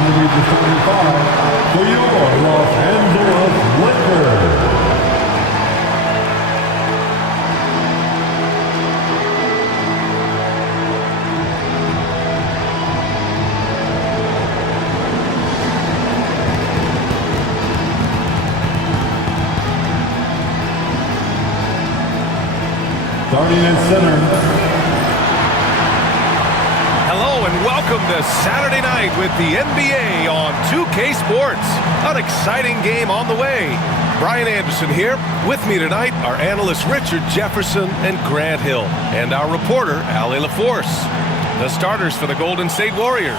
number 75 for your Los Angeles Lakers. Starting at center. Hello and welcome to Saturday night with the NBA on 2K Sports. An exciting game on the way. Brian Anderson here. With me tonight are analysts Richard Jefferson and Grant Hill, and our reporter, Allie LaForce. The starters for the Golden State Warriors.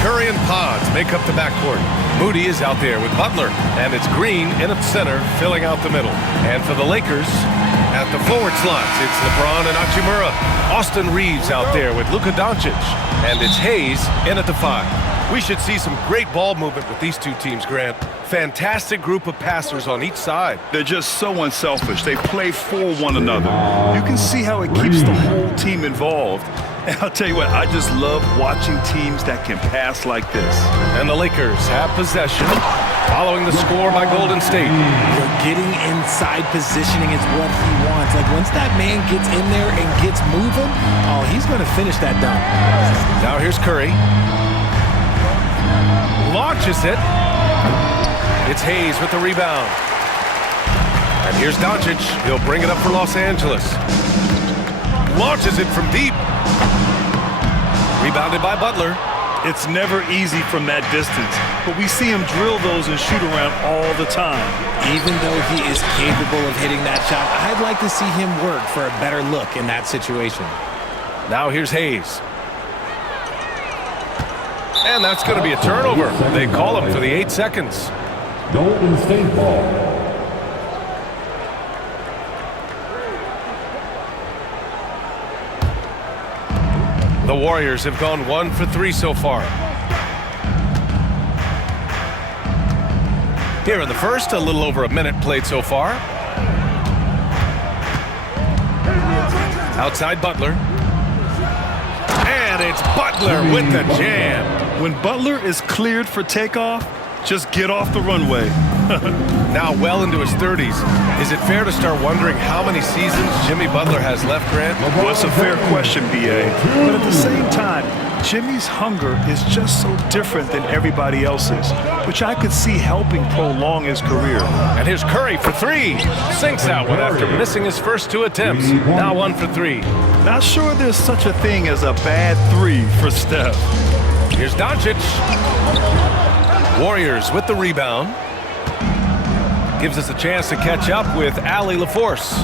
Curry and Pods make up the backcourt. Moody is out there with Butler, and it's Green in at center, filling out the middle. And for the Lakers, at the forward slots, it's LeBron and Hachimura. Austin Reeves out there with Luka Doncic. And it's Hayes in at the 5. We should see some great ball movement with these two teams, Grant. Fantastic group of passers on each side. They're just so unselfish. They play for one another. You can see how it keeps the whole team involved. And I'll tell you what, I just love watching teams that can pass like this. And the Lakers have possession. Following the score by Golden State. Getting inside positioning is what he wants. Like, once that man gets in there and gets moving, oh, he's going to finish that dunk. Now here's Curry. Launches it. It's Hayes with the rebound. And here's Doncic. He'll bring it up for Los Angeles. Launches it from deep. Rebounded by Butler. It's never easy from that distance, but we see him drill those and shoot around all the time. Even though he is capable of hitting that shot, I'd like to see him work for a better look in that situation. Now here's Hayes. And that's going to be a turnover. They call him for the 8 seconds. Golden State ball. The Warriors have gone 1 for 3 so far. Here in the first, a little over a minute played so far. Outside Butler. And it's Butler with the jam. When Butler is cleared for takeoff, just get off the runway. Now well into his 30s. Is it fair to start wondering how many seasons Jimmy Butler has left, Grant? Well, it's a fair question, B.A. But at the same time, Jimmy's hunger is just so different than everybody else's, which I could see helping prolong his career. And here's Curry for 3. Sinks that one after missing his first 2 attempts. Now 1 for 3. Not sure there's such a thing as a bad 3 for Steph. Here's Doncic. Warriors with the rebound. Gives us a chance to catch up with Allie LaForce.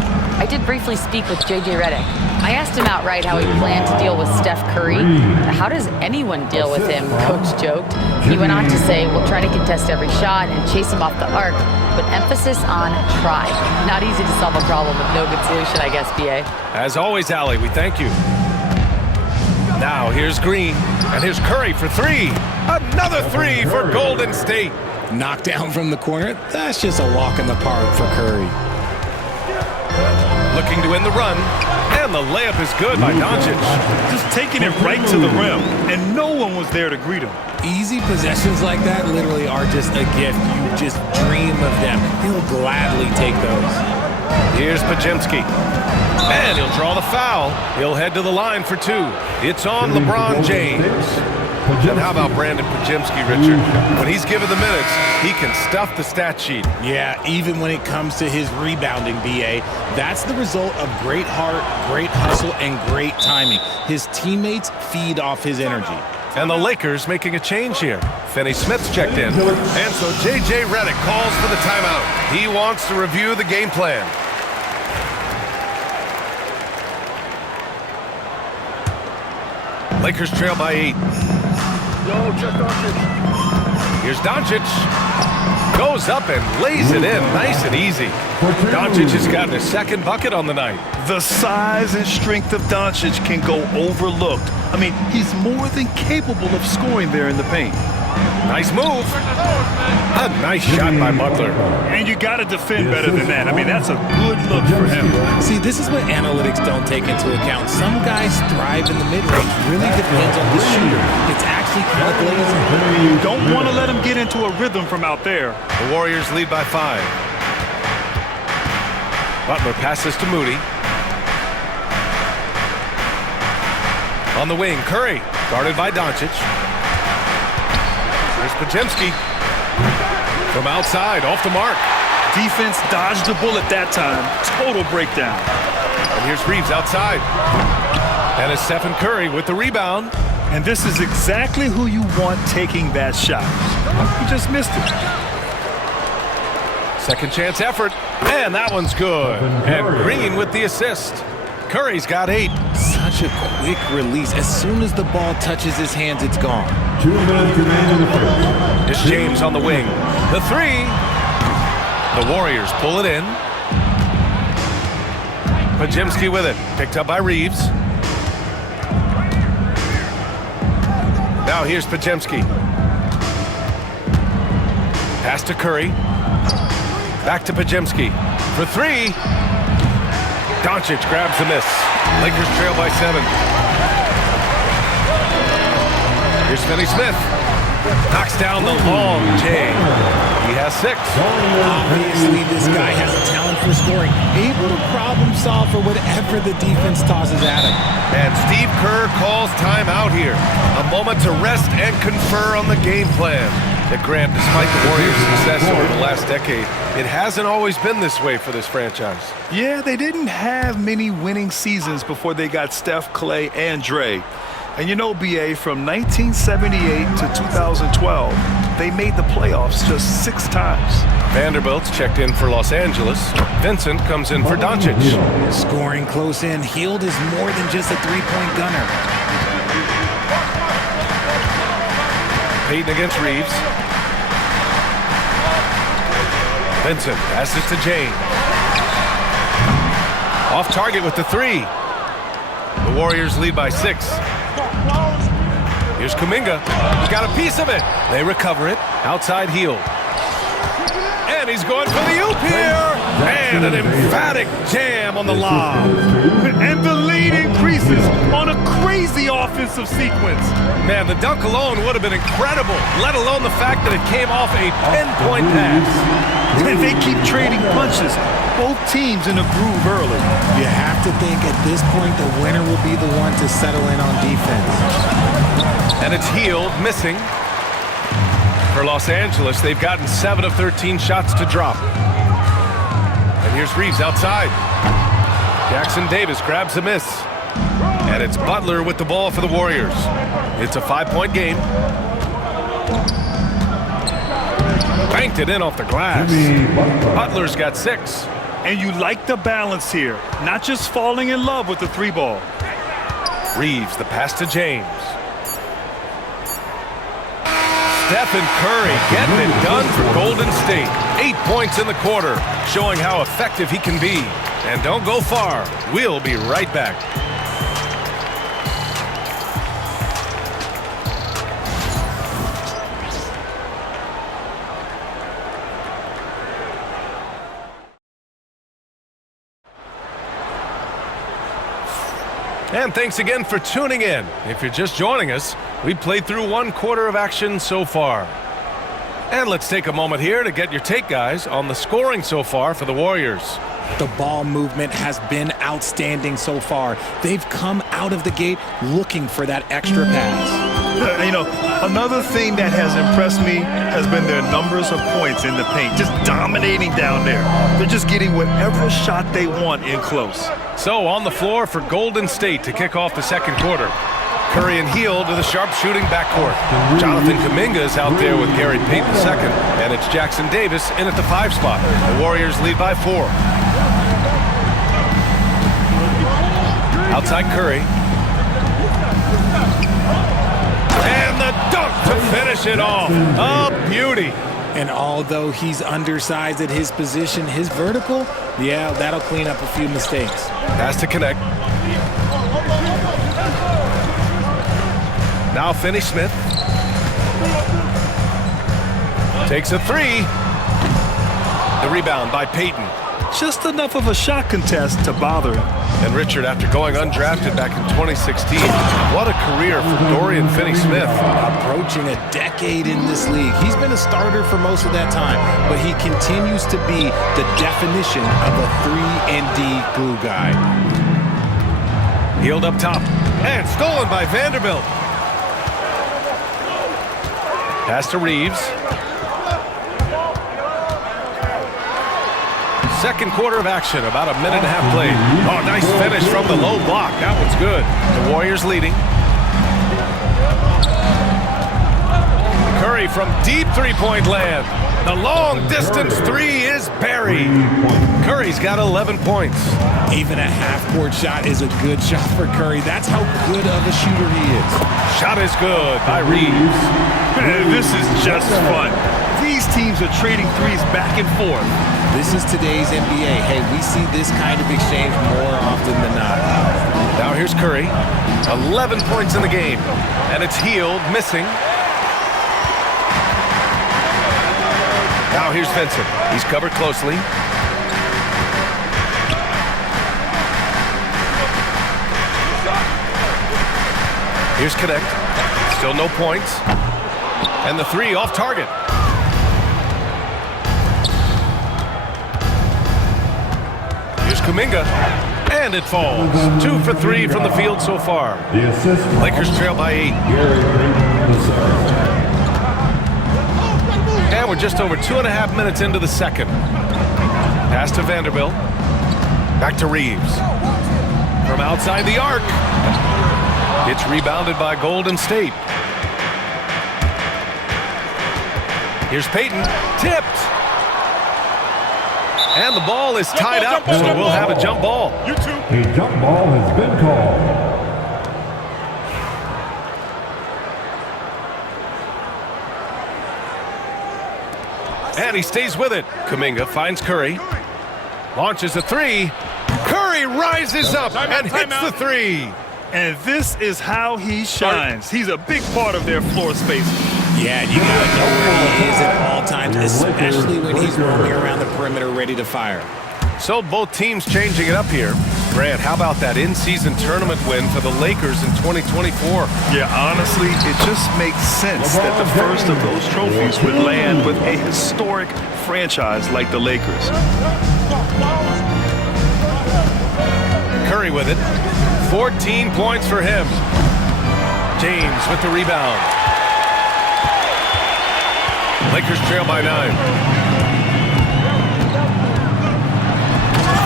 I did briefly speak with J.J. Redick. I asked him outright how he planned to deal with Steph Curry. How does anyone deal with him, Coach joked. He went on to say, we'll try to contest every shot and chase him off the arc, but emphasis on try. Not easy to solve a problem with no good solution, I guess, B.A. As always, Allie, we thank you. Now here's Green, and here's Curry for 3. Another 3 for Golden State. Knocked down from the corner, that's just a walk in the park for Curry. Looking to win the run, and the layup is good by Doncic. Just taking it right to the rim, and no one was there to greet him. Easy possessions like that literally are just a gift. You just dream of them. He'll gladly take those. Here's Podziemski. And he'll draw the foul. He'll head to the line for 2. It's on LeBron James. And how about Brandon Podziemski, Richard? When he's given the minutes, he can stuff the stat sheet. Yeah, even when it comes to his rebounding, B.A., that's the result of great heart, great hustle, and great timing. His teammates feed off his energy. And the Lakers making a change here. Finney Smith's checked in. And so J.J. Redick calls for the timeout. He wants to review the game plan. Lakers trail by 8. Here's Doncic. Goes up and lays it in nice and easy. Doncic has gotten his 2nd bucket on the night. The size and strength of Doncic can go overlooked. I mean, he's more than capable of scoring there in the paint. Nice move. A nice shot by Butler. And you got to defend better than that. I mean, that's a good look for him. See, this is what analytics don't take into account. Some guys thrive in the mid-range. Really depends on the shooter. It's actually kind of blazing. You don't want to let him get into a rhythm from out there. The Warriors lead by 5. Butler passes to Moody. On the wing, Curry, guarded by Doncic. Here's Podziemski. From outside, off the mark. Defense dodged the bullet that time. Total breakdown. And here's Reeves outside. And it's Stephen Curry with the rebound. And this is exactly who you want taking that shot. He just missed it. Second chance effort. And that one's good. And Green with the assist. Curry's got 8. Such a quick release. As soon as the ball touches his hands, it's gone. 2 minutes remain in the first. It's James on the wing. The 3. The Warriors pull it in. Podziemski with it. Picked up by Reeves. Now here's Podziemski. Pass to Curry. Back to Podziemski. For 3. Doncic grabs the miss. Lakers trail by 7. Here's Finney-Smith. Knocks down the long J. He has 6. Obviously, this guy has a talent for scoring. Able to problem solve for whatever the defense tosses at him. And Steve Kerr calls timeout here. A moment to rest and confer on the game plan. That Grant, despite the Warriors' success over the last decade, it hasn't always been this way for this franchise. Yeah, they didn't have many winning seasons before they got Steph, Clay, and Dre. And you know, BA, from 1978 to 2012, they made the playoffs just 6 times. Vanderbilt's checked in for Los Angeles. Vincent comes in for Doncic. Scoring close in. Hield is more than just a three-point gunner. Payton against Reeves. Vincent passes to James. Off target with the 3. The Warriors lead by 6. Here's Kuminga. He's got a piece of it. They recover it. Outside Hield. And he's going for the oop here. And an emphatic jam on the lob. And the lead increases on a crazy offensive sequence. Man, the dunk alone would have been incredible, let alone the fact that it came off a pinpoint pass. And they keep trading punches. Both teams in a groove early. You have to think at this point the winner will be the one to settle in on defense. And it's Hield missing. For Los Angeles, they've gotten 7 of 13 shots to drop. And here's Reeves outside. Jackson Davis grabs a miss. And it's Butler with the ball for the Warriors. It's a 5-point game. Banked it in off the glass. Butler's got 6. And you like the balance here. Not just falling in love with the 3-ball. Reeves, the pass to James. Stephen Curry getting it done for Golden State. 8 points in the quarter, showing how effective he can be. And don't go far. We'll be right back. And thanks again for tuning in. If you're just joining us, we played through 1 quarter of action so far. And let's take a moment here to get your take, guys, on the scoring so far for the Warriors. The ball movement has been outstanding so far. They've come out of the gate looking for that extra pass. You know, another thing that has impressed me has been their numbers of points in the paint, just dominating down there. They're just getting whatever shot they want in close. So on the floor for Golden State to kick off the second quarter. Curry and Hield to the sharpshooting backcourt. Jonathan Kuminga is out there with Gary Payton II, and it's Jackson Davis in at the 5 spot. The Warriors lead by 4. Outside Curry. And the dunk to finish it off. A beauty. And although he's undersized at his position, his vertical, yeah, that'll clean up a few mistakes. Has to connect. Now Finney-Smith. Takes a 3. The rebound by Payton. just enough of a shot contest to bother him. And Richard, after going undrafted back in 2016, what a career for Dorian Finney-Smith. Approaching a decade in this league. He's been a starter for most of that time, but he continues to be the definition of a 3-and-D glue guy. Healed up top, and stolen by Vanderbilt. Pass to Reeves. Second quarter of action, about a minute and a half played. Oh, nice finish from the low block. That one's good. The Warriors leading. Curry from deep three-point land. The long-distance three is buried. Curry's got 11 points. Even a half-court shot is a good shot for Curry. That's how good of a shooter he is. Shot is good by Reeves. This is just fun. These teams are trading threes back and forth. This is today's NBA. Hey, we see this kind of exchange more often than not. Now here's Curry. 11 points in the game. And it's Hield missing. Now here's Vincent. He's covered closely. Here's Connect. Still no points. And the three off target. Here's Kuminga. And it falls. 2 for 3 from the field so far. The assist. Lakers trail by 8. Gary Payton II. And we're just over 2.5 minutes into the second. Pass to Vanderbilt. Back to Reeves. From outside the arc. It's rebounded by Golden State. Here's Payton. Tipped. And the ball is tied up, so we'll have a jump ball. A jump ball has been called. And he stays with it. Kuminga finds Curry. Launches a three. Curry rises up and hits the three. And this is how he shines. He's a big part of their floor space. Yeah, you gotta know where he is at all times, especially when he's roaming around the perimeter ready to fire. So both teams changing it up here. Grant, how about that in-season tournament win for the Lakers in 2024? Yeah, honestly, it just makes sense that the first of those trophies would land with a historic franchise like the Lakers. Curry with it. 14 points for him. James with the rebound. Lakers trail by 9.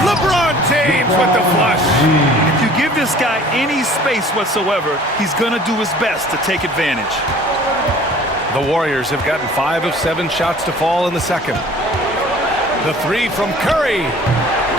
LeBron James with the flush. If you give this guy any space whatsoever, he's going to do his best to take advantage. The Warriors have gotten 5 of 7 shots to fall in the second. The three from Curry.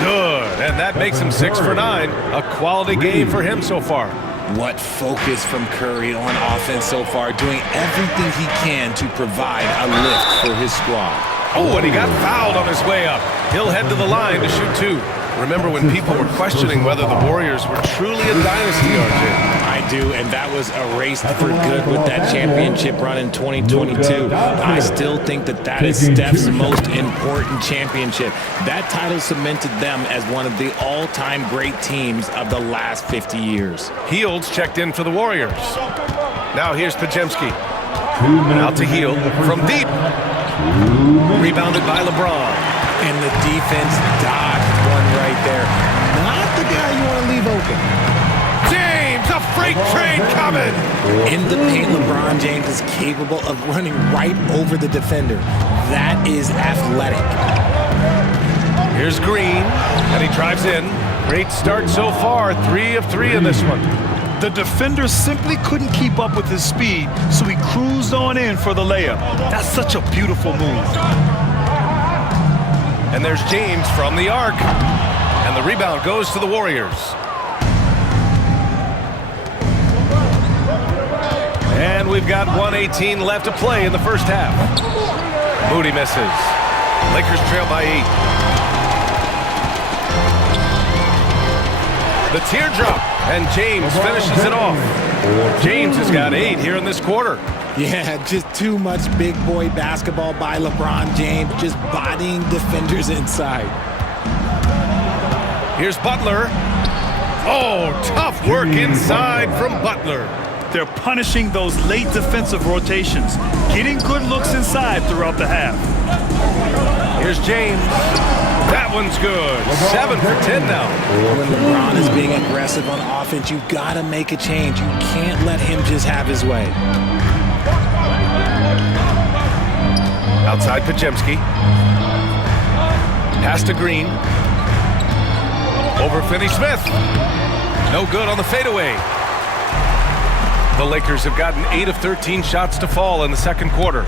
Good, and that makes him 6 for 9. A quality game for him so far. What focus from Curry on offense so far, doing everything he can to provide a lift for his squad. Oh, and he got fouled on his way up. He'll head to the line to shoot 2. Remember when people were questioning whether the Warriors were truly a dynasty, RJ? I do, and that was erased for good with that championship run in 2022. I still think that is Steph's most important championship. That title cemented them as one of the all-time great teams of the last 50 years. Hield's checked in for the Warriors. Now here's Podziemski. Out to Hield from deep. Rebounded by LeBron. And the defense dodged one right there. Not the guy you want to leave open. James, a freight train coming. In the paint, LeBron James is capable of running right over the defender. That is athletic. Here's Green, and he drives in. Great start so far, 3 of 3 in this one. The defender simply couldn't keep up with his speed, so he cruised on in for the layup. That's such a beautiful move. And there's James from the arc. And the rebound goes to the Warriors. And we've got 1:18 left to play in the first half. Moody misses. Lakers trail by 8. The teardrop. And James finishes it off. James has got 8 here in this quarter. Yeah, just too much big boy basketball by LeBron James, just bodying defenders inside. Here's Butler. Oh, tough work inside from Butler. They're punishing those late defensive rotations, getting good looks inside throughout the half. Here's James. That one's good. 7 for 10 now. When LeBron is being aggressive on offense, you've got to make a change. You can't let him just have his way. Outside Podziemski. Pass to Green. Over Finney-Smith. No good on the fadeaway. The Lakers have gotten 8 of 13 shots to fall in the second quarter.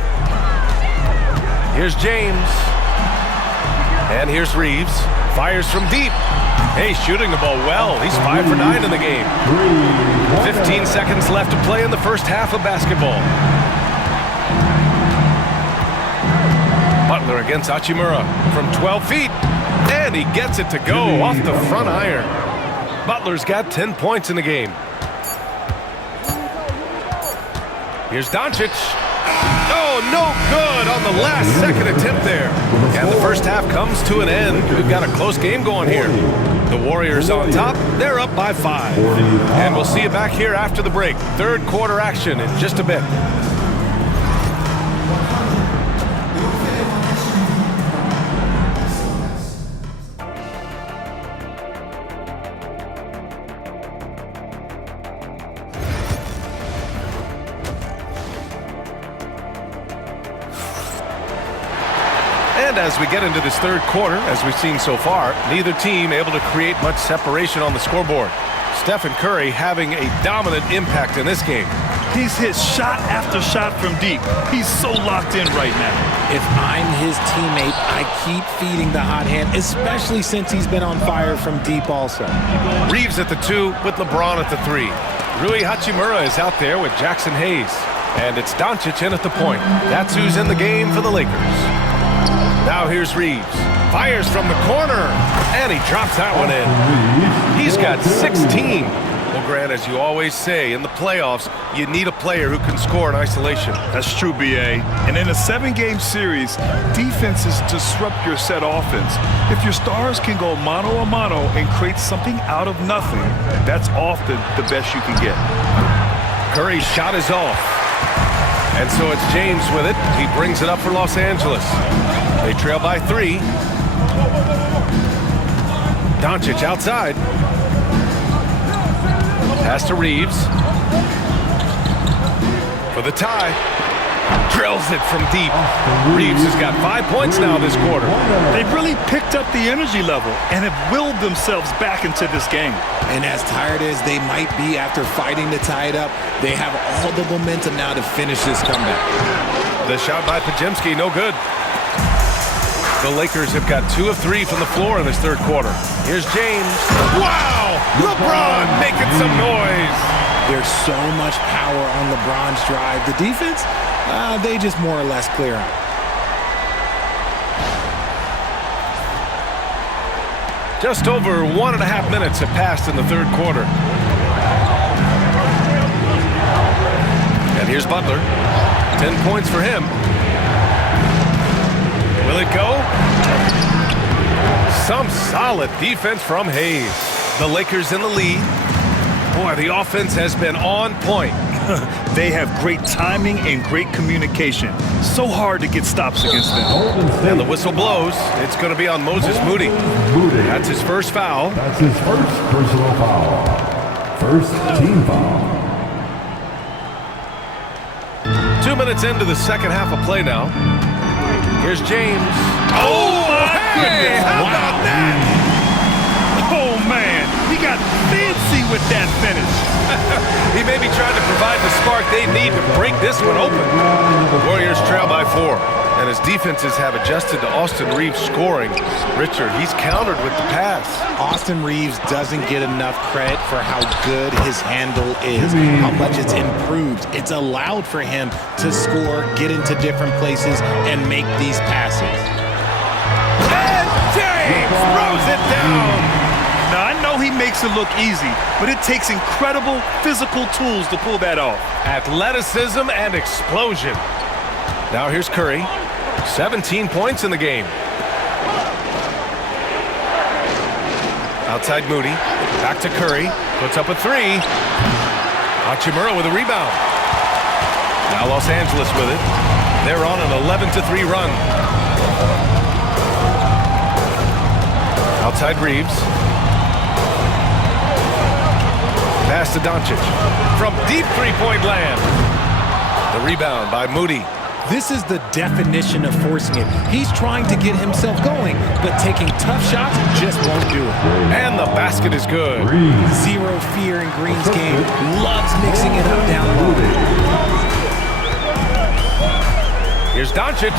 Here's James. And here's Reeves. Fires from deep. Hey, shooting the ball well. He's 5 for 9 in the game. 15 seconds left to play in the first half of basketball. Butler against Hachimura from 12 feet. And he gets it to go off the front iron. Butler's got 10 points in the game. Here's Doncic. Oh, no good on the last second attempt there. And the first half comes to an end. We've got a close game going here. The Warriors on top. They're up by 5. And we'll see you back here after the break. Third quarter action in just a bit. And as we get into this third quarter, as we've seen so far, neither team able to create much separation on the scoreboard. Stephen Curry having a dominant impact in this game. He's hit shot after shot from deep. He's so locked in right now. If I'm his teammate, I keep feeding the hot hand, especially since he's been on fire from deep also. Reeves at the 2 with LeBron at the 3. Rui Hachimura is out there with Jackson Hayes. And it's Doncic in at the point. That's who's in the game for the Lakers. Now here's Reeves. Fires from the corner. And he drops that one in. He's got 16. Well, Grant, as you always say, in the playoffs, you need a player who can score in isolation. That's true, B.A. And in a 7-game series, defenses disrupt your set offense. If your stars can go mano-a-mano and create something out of nothing, that's often the best you can get. Curry's shot is off. And so it's James with it. He brings it up for Los Angeles. They trail by 3. Doncic outside. Pass to Reeves. For the tie. Drills it from deep. Reeves has got 5 points now this quarter. They've really picked up the energy level and have willed themselves back into this game. And as tired as they might be after fighting to tie it up, they have all the momentum now to finish this comeback. The shot by Podziemski, no good. The Lakers have got 2 of 3 from the floor in this third quarter. Here's James. Wow! LeBron making some noise. There's so much power on LeBron's drive. The defense, they just more or less clear out. Just over 1.5 minutes have passed in the third quarter. And here's Butler. 10 points for him. Will it go? Some solid defense from Hayes. The Lakers in the lead. Boy, the offense has been on point. They have great timing and great communication. So hard to get stops against them. And the whistle blows. It's going to be on Moses Moody. That's his first foul. That's his first personal foul. First team foul. 2 minutes into the second half of play now. Here's James. Oh, hey, how about that? Oh, man, he got fancy with that finish. He may be trying to provide the spark they need to break this one open. The Warriors trail by 4. And as defenses have adjusted to Austin Reeves scoring, Richard, he's countered with the pass. Austin Reeves doesn't get enough credit for how good his handle is, how much it's improved. It's allowed for him to score, get into different places, and make these passes. And James throws it down. Now, I know he makes it look easy, but it takes incredible physical tools to pull that off. Athleticism and explosion. Now here's Curry. 17 points in the game. Outside Moody. Back to Curry. Puts up a three. Hachimura with a rebound. Now Los Angeles with it. They're on an 11-3 run. Outside Reeves. Pass to Doncic. From deep three-point land. The rebound by Moody. This is the definition of forcing it. He's trying to get himself going, but taking tough shots just won't do it. And the basket is good. Zero fear in Green's game. Loves mixing it up down low. Here's Doncic.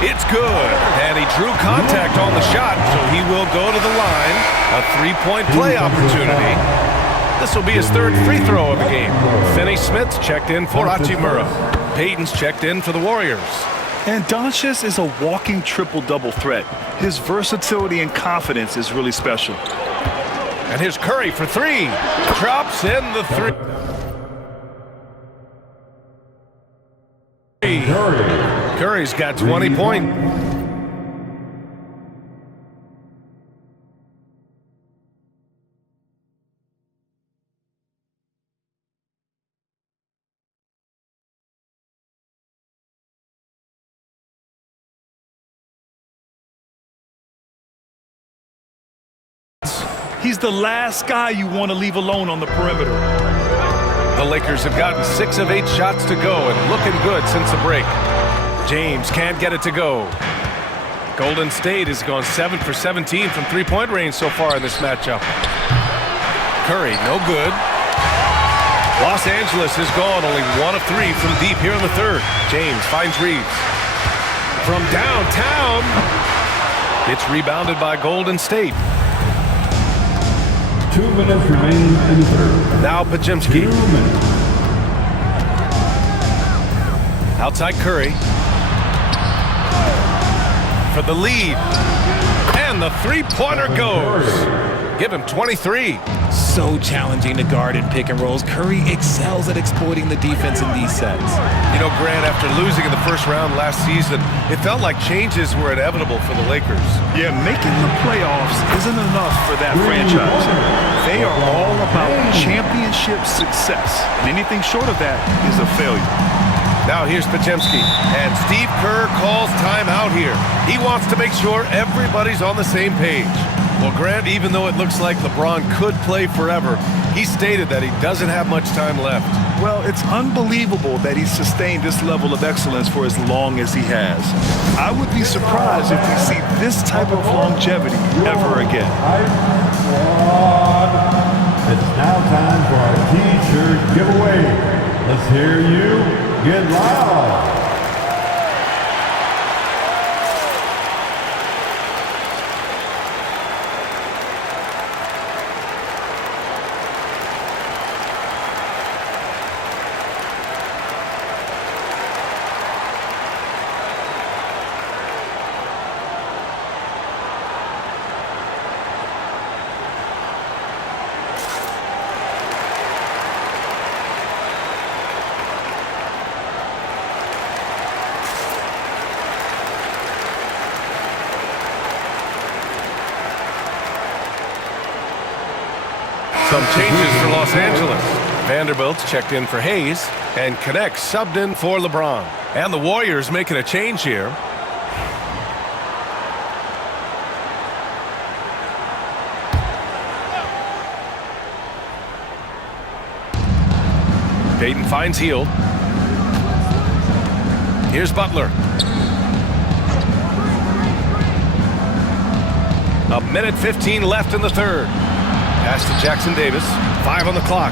It's good. And he drew contact on the shot, so he will go to the line. A three-point play opportunity. This will be his third free throw of the game. Finney-Smith's checked in for Hachimura. Payton's checked in for the Warriors. And Doncic is a walking triple-double threat. His versatility and confidence is really special. And here's Curry for three. Drops in the three. Curry's got 20 points. He's the last guy you want to leave alone on the perimeter. The Lakers have gotten 6 of 8 shots to go and looking good since the break. James can't get it to go. Golden State has gone 7 for 17 from three-point range so far in this matchup. Curry, no good. Los Angeles has gone only 1 of 3 from deep here in the third. James finds Reeves. From downtown, it's rebounded by Golden State. 2 minutes remaining in the third. Now Podziemski. 2 minutes. Outside Curry. For the lead. And the three-pointer goes. Give him 23. So challenging to guard in pick and rolls. Curry excels at exploiting the defense in these sets. You know, Grant, after losing in the first round last season, it felt like changes were inevitable for the Lakers. Yeah, making the playoffs isn't enough for that franchise. They are all about championship success. And anything short of that is a failure. Now here's Podziemski. And Steve Kerr calls timeout here. He wants to make sure everybody's on the same page. Well, Grant, even though it looks like LeBron could play forever, he stated that he doesn't have much time left. Well, it's unbelievable that he's sustained this level of excellence for as long as he has. I would be surprised if we see this type of longevity ever again. It's now time for our T-shirt giveaway. Let's hear you get loud. Some changes for Los Angeles. Vanderbilt's checked in for Hayes, and Connect subbed in for LeBron. And the Warriors making a change here. Payton finds Hield. Here's Butler. A minute 15 left in the third. Pass to Jackson Davis. 5 on the clock.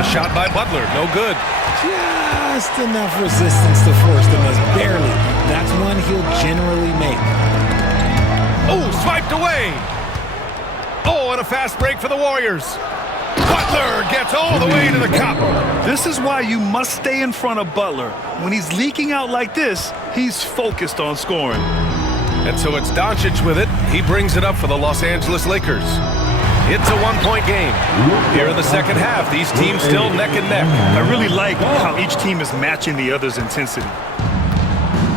The shot by Butler. No good. Just enough resistance to force the miss. Barely. That's one he'll generally make. Oh, swiped away. Oh, and a fast break for the Warriors. Butler gets all the way to the cup. This is why you must stay in front of Butler. When he's leaking out like this, he's focused on scoring. And so it's Doncic with it. He brings it up for the Los Angeles Lakers. It's a one-point game. Here in the second half, these teams still neck and neck. I really like how each team is matching the other's intensity.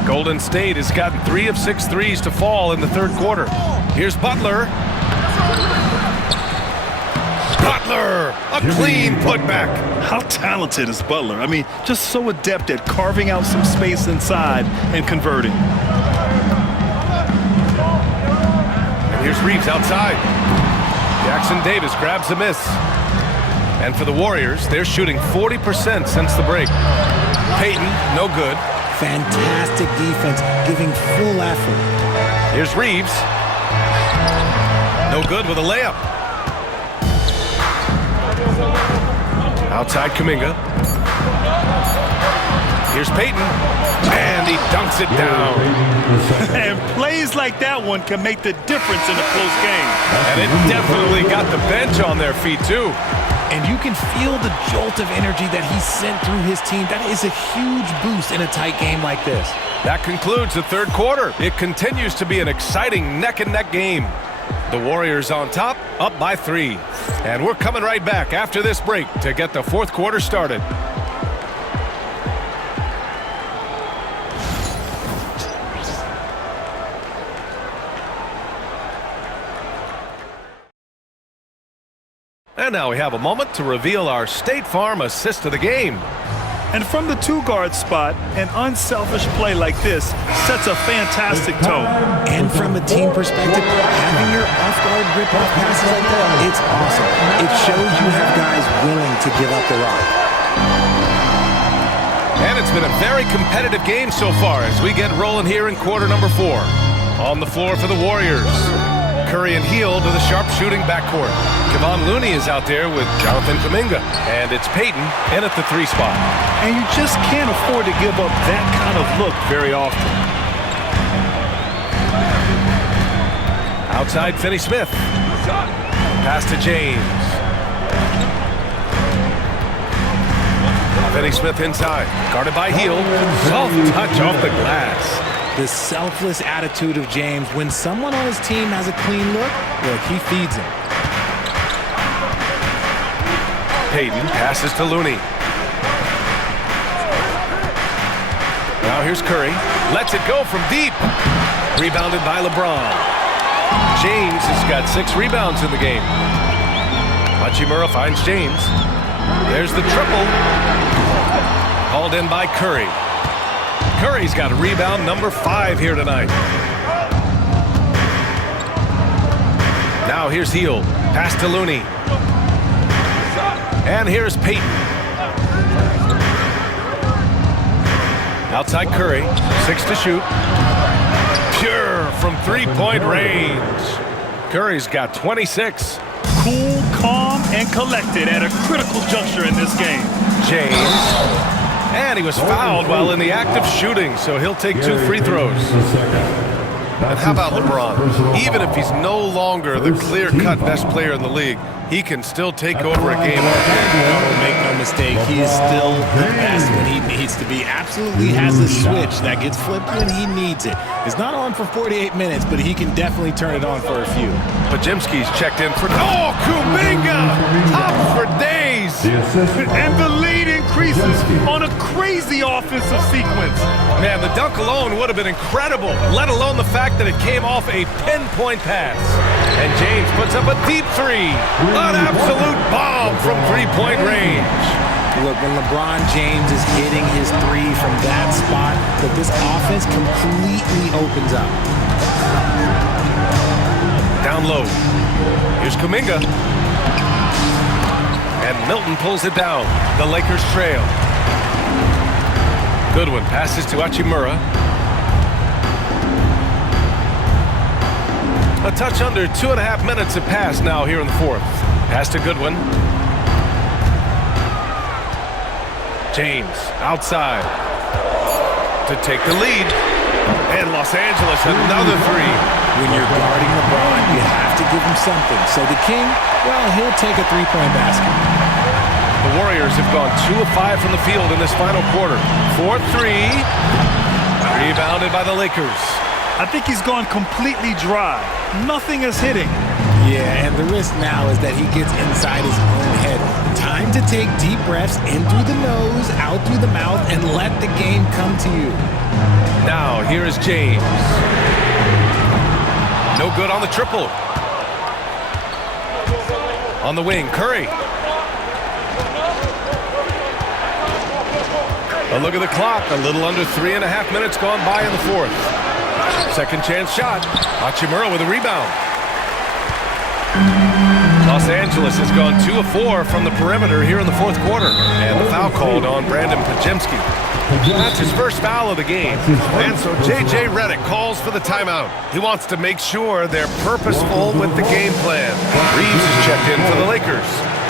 Golden State has gotten 3 of 6 threes to fall in the third quarter. Here's Butler. Butler, a clean putback. How talented is Butler? I mean, just so adept at carving out some space inside and converting. And here's Reeves outside. Jackson Davis grabs a miss. And for the Warriors, they're shooting 40% since the break. Payton, no good. Fantastic defense, giving full effort. Here's Reeves. No good with a layup. Outside Kuminga. Here's Payton. And he dunks it down. And plays like that one can make the difference in a close game. And it definitely got the bench on their feet, too. And you can feel the jolt of energy that he sent through his team. That is a huge boost in a tight game like this. That concludes the third quarter. It continues to be an exciting neck-and-neck game. The Warriors on top, up by 3. And we're coming right back after this break to get the fourth quarter started. And now we have a moment to reveal our State Farm assist of the game. And from the 2-guard spot, an unselfish play like this sets a fantastic tone. And from a team perspective, having your off-guard rip-off passes like that, it's awesome. It shows you have guys willing to give up the rock. And it's been a very competitive game so far as we get rolling here in quarter number 4. On the floor for the Warriors, Curry and Hield to the sharp-shooting backcourt. Kevon Looney is out there with Jonathan Kuminga. And it's Payton in at the 3 spot. And you just can't afford to give up that kind of look very often. Outside Finney-Smith. Pass to James. Finney-Smith inside. Guarded by Hield. Soft touch off the glass. The selfless attitude of James. When someone on his team has a clean look, he feeds him. Payton passes to Looney. Now here's Curry. Lets it go from deep. Rebounded by LeBron. James has got 6 rebounds in the game. Hachimura finds James. There's the triple. Called in by Curry. Curry's got rebound number 5 here tonight. Now here's Hield. Pass to Looney. And here's Payton. Outside Curry. 6 to shoot. Pure from 3-point range. Curry's got 26. Cool, calm, and collected at a critical juncture in this game. James. And he was fouled while in the act of shooting, so he'll take 2 free throws. And how about LeBron? Even if he's no longer the clear-cut best player in the league, he can still take over a game. Make no mistake, he is still the best when he needs to be. Absolutely has a switch that gets flipped when he needs it. It's not on for 48 minutes, but he can definitely turn it on for a few. Pajemski's checked in for... Oh, Kuminga! Top for days! And the lead increases on a crazy offensive sequence. Man, the dunk alone would have been incredible, let alone the fact that it came off a pinpoint pass. And James puts up a deep 3. An absolute bomb from 3-point range. Look, when LeBron James is hitting his 3 from that spot, look, this offense completely opens up. Down low. Here's Kuminga. And Milton pulls it down. The Lakers trail. Goodwin passes to Hachimura. A touch under 2.5 minutes have passed now here in the fourth. Pass to Goodwin. James outside to take the lead. And Los Angeles another 3. When you're guarding LeBron, you have to give him something. So the King, well, he'll take a 3-point basket. The Warriors have gone 2 of 5 from the field in this final quarter. 4-3. Rebounded by the Lakers. I think he's gone completely dry. Nothing is hitting. Yeah, and the risk now is that he gets inside his own head. Time to take deep breaths in through the nose, out through the mouth, and let the game come to you. Now, here is James. No good on the triple. On the wing, Curry. A look at the clock. A little under 3.5 minutes gone by in the fourth. Second chance shot. Hachimura with a rebound. Los Angeles has gone 2 of 4 from the perimeter here in the fourth quarter. And the foul called on Brandon Podziemski. That's his first foul of the game. And so J.J. Redick calls for the timeout. He wants to make sure they're purposeful with the game plan. Reeves is checked in for the Lakers.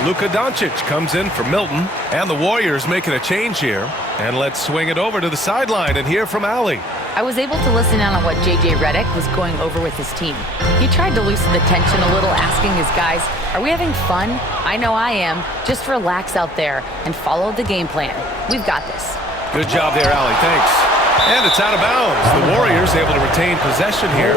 Luka Doncic comes in for Milton. And the Warriors making a change here. And let's swing it over to the sideline and hear from Allie. I was able to listen in on what J.J. Redick was going over with his team. He tried to loosen the tension a little, asking his guys, are we having fun? I know I am. Just relax out there and follow the game plan. We've got this. Good job there, Allie. Thanks. And it's out of bounds. The Warriors able to retain possession here.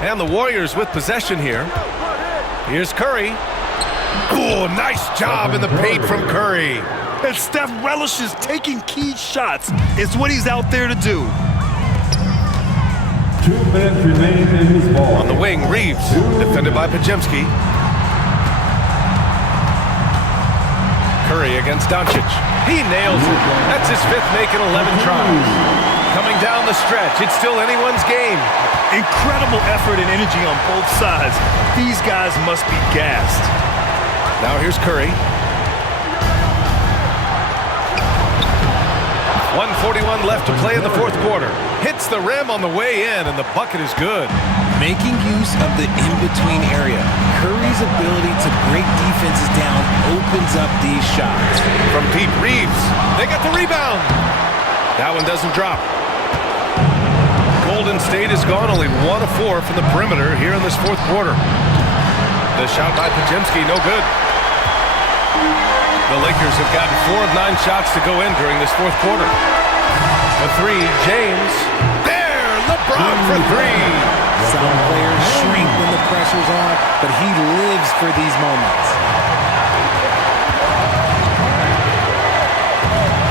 And the Warriors with possession here. Here's Curry. Oh, nice job in the paint from Curry. And Steph relishes taking key shots. It's what he's out there to do. 2 minutes remain in this ball. On the wing, Reeves, defended by Podziemski. Curry against Doncic. He nails it. That's his 5th make in 11 tries. Coming down the stretch, it's still anyone's game. Incredible effort and energy on both sides. These guys must be gassed. Now here's Curry. 1:41 left to play in the fourth quarter. Hits the rim on the way in, and the bucket is good. Making use of the in-between area. Curry's ability to break defenses down opens up these shots. From deep, Reeves. They got the rebound. That one doesn't drop. Golden State has gone only 1 of 4 from the perimeter here in this fourth quarter. The shot by Podziemski, no good. The Lakers have gotten 4 of 9 shots to go in during this fourth quarter. The 3, James. There, LeBron for 3. Some players shrink when the pressure's on, but he lives for these moments.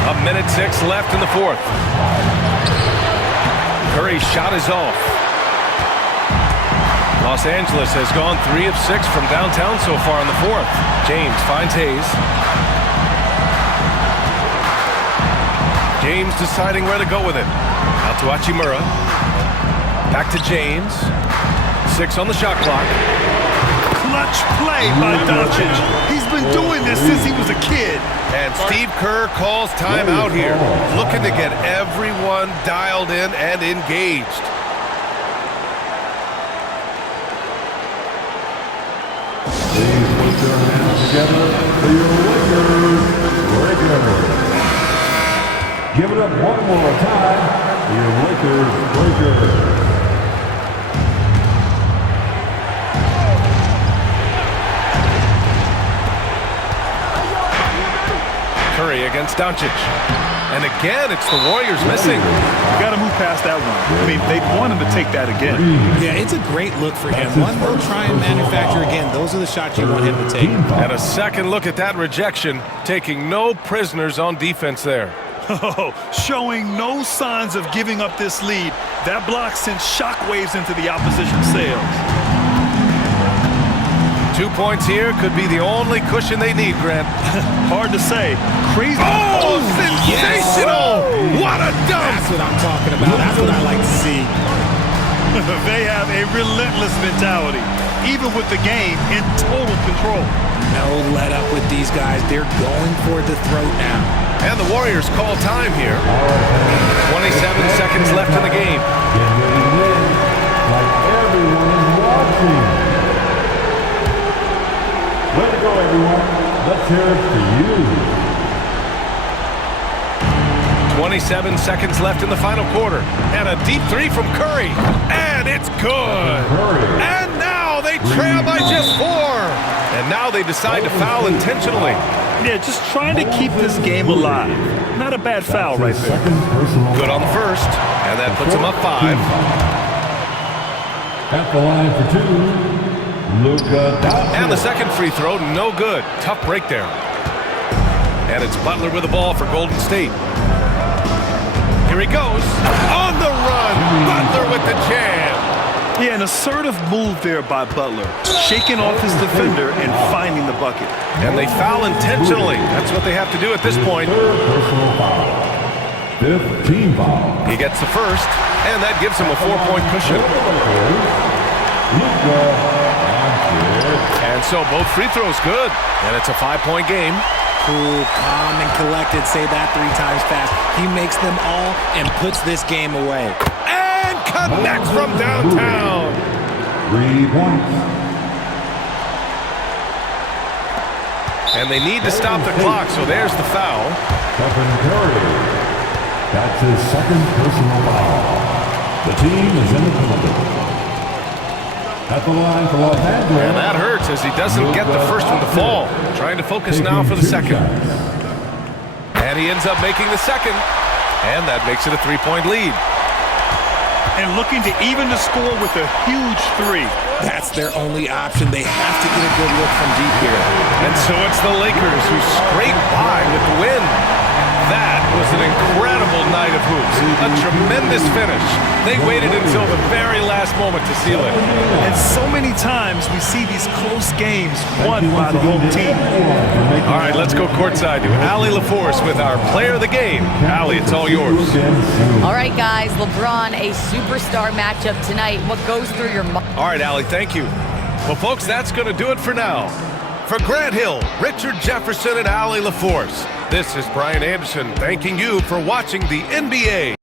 1:06 left in the fourth. Curry's shot is off. Los Angeles has gone 3 of 6 from downtown so far in the fourth. James finds Hayes. James deciding where to go with it. Out to Hachimura. Back to James. 6 on the shot clock. Clutch play by Doncic. He's been doing this since he was a kid. And Steve Kerr calls timeout here, looking to get everyone dialed in and engaged. Please put your hands together for your Lakers. Give it up one more time for your Lakers. Curry against Doncic. And again, it's the Warriors missing. You got to move past that one. I mean, they want him to take that again. Yeah, it's a great look for him. One will try and manufacture again. Those are the shots you want him to take. And a second look at that rejection, taking no prisoners on defense there. Oh, showing no signs of giving up this lead. That block sent shockwaves into the opposition sails. 2 points here could be the only cushion they need, Grant. Hard to say. Crazy. Oh, sensational! Yes. What a dunk! That's what I'm talking about. That's what I like to see. They have a relentless mentality, even with the game in total control. No let up with these guys. They're going for the throat now. And the Warriors call time here. 27 seconds left in the game. Get ready to win like everyone is watching. Way to go, everyone. Let's hear it for you. 27 seconds left in the final quarter. And a deep 3 from Curry. And it's good. And now they trail by just 4. And now they decide to foul intentionally. Yeah, just trying to keep this game alive. Not a bad foul right there. Good on the first, and that puts them up 5. At the line for 2, Luka Doncic. And the second free throw, no good. Tough break there. And it's Butler with the ball for Golden State. Here he goes. On the run. Butler with the jam. Yeah, an assertive move there by Butler. Shaking off his defender and finding the bucket. And they foul intentionally. That's what they have to do at this point. Third personal foul. 5th team foul. He gets the first, and that gives him a 4-point cushion. Luka Doncic. And so both free throws good. And it's a 5-point game. Cool, calm, and collected. Say that 3 times fast. He makes them all and puts this game away. And connects from downtown. 3 points. And they need to stop the clock, so there's the foul. Stephen Curry. That's his second personal foul. The team is in the penalty. At the line for Los Angeles. And that hurts as he doesn't get the first one to fall. Trying to focus now for the second. And he ends up making the second. And that makes it a 3-point lead. And looking to even the score with a huge 3. That's their only option. They have to get a good look from deep here. And so it's the Lakers who scrape by with the win. That was an incredible night of hoops. A tremendous finish. They waited until the very last moment to seal it. And so many times we see these close games won by the home team. All right, let's go courtside to Allie LaForce with our player of the game. Allie, it's all yours. All right, guys, LeBron, a superstar matchup tonight. What goes through your mind? All right, Allie, thank you. Well, folks, that's going to do it for now. For Grant Hill, Richard Jefferson, and Allie LaForce, this is Brian Anderson thanking you for watching the NBA.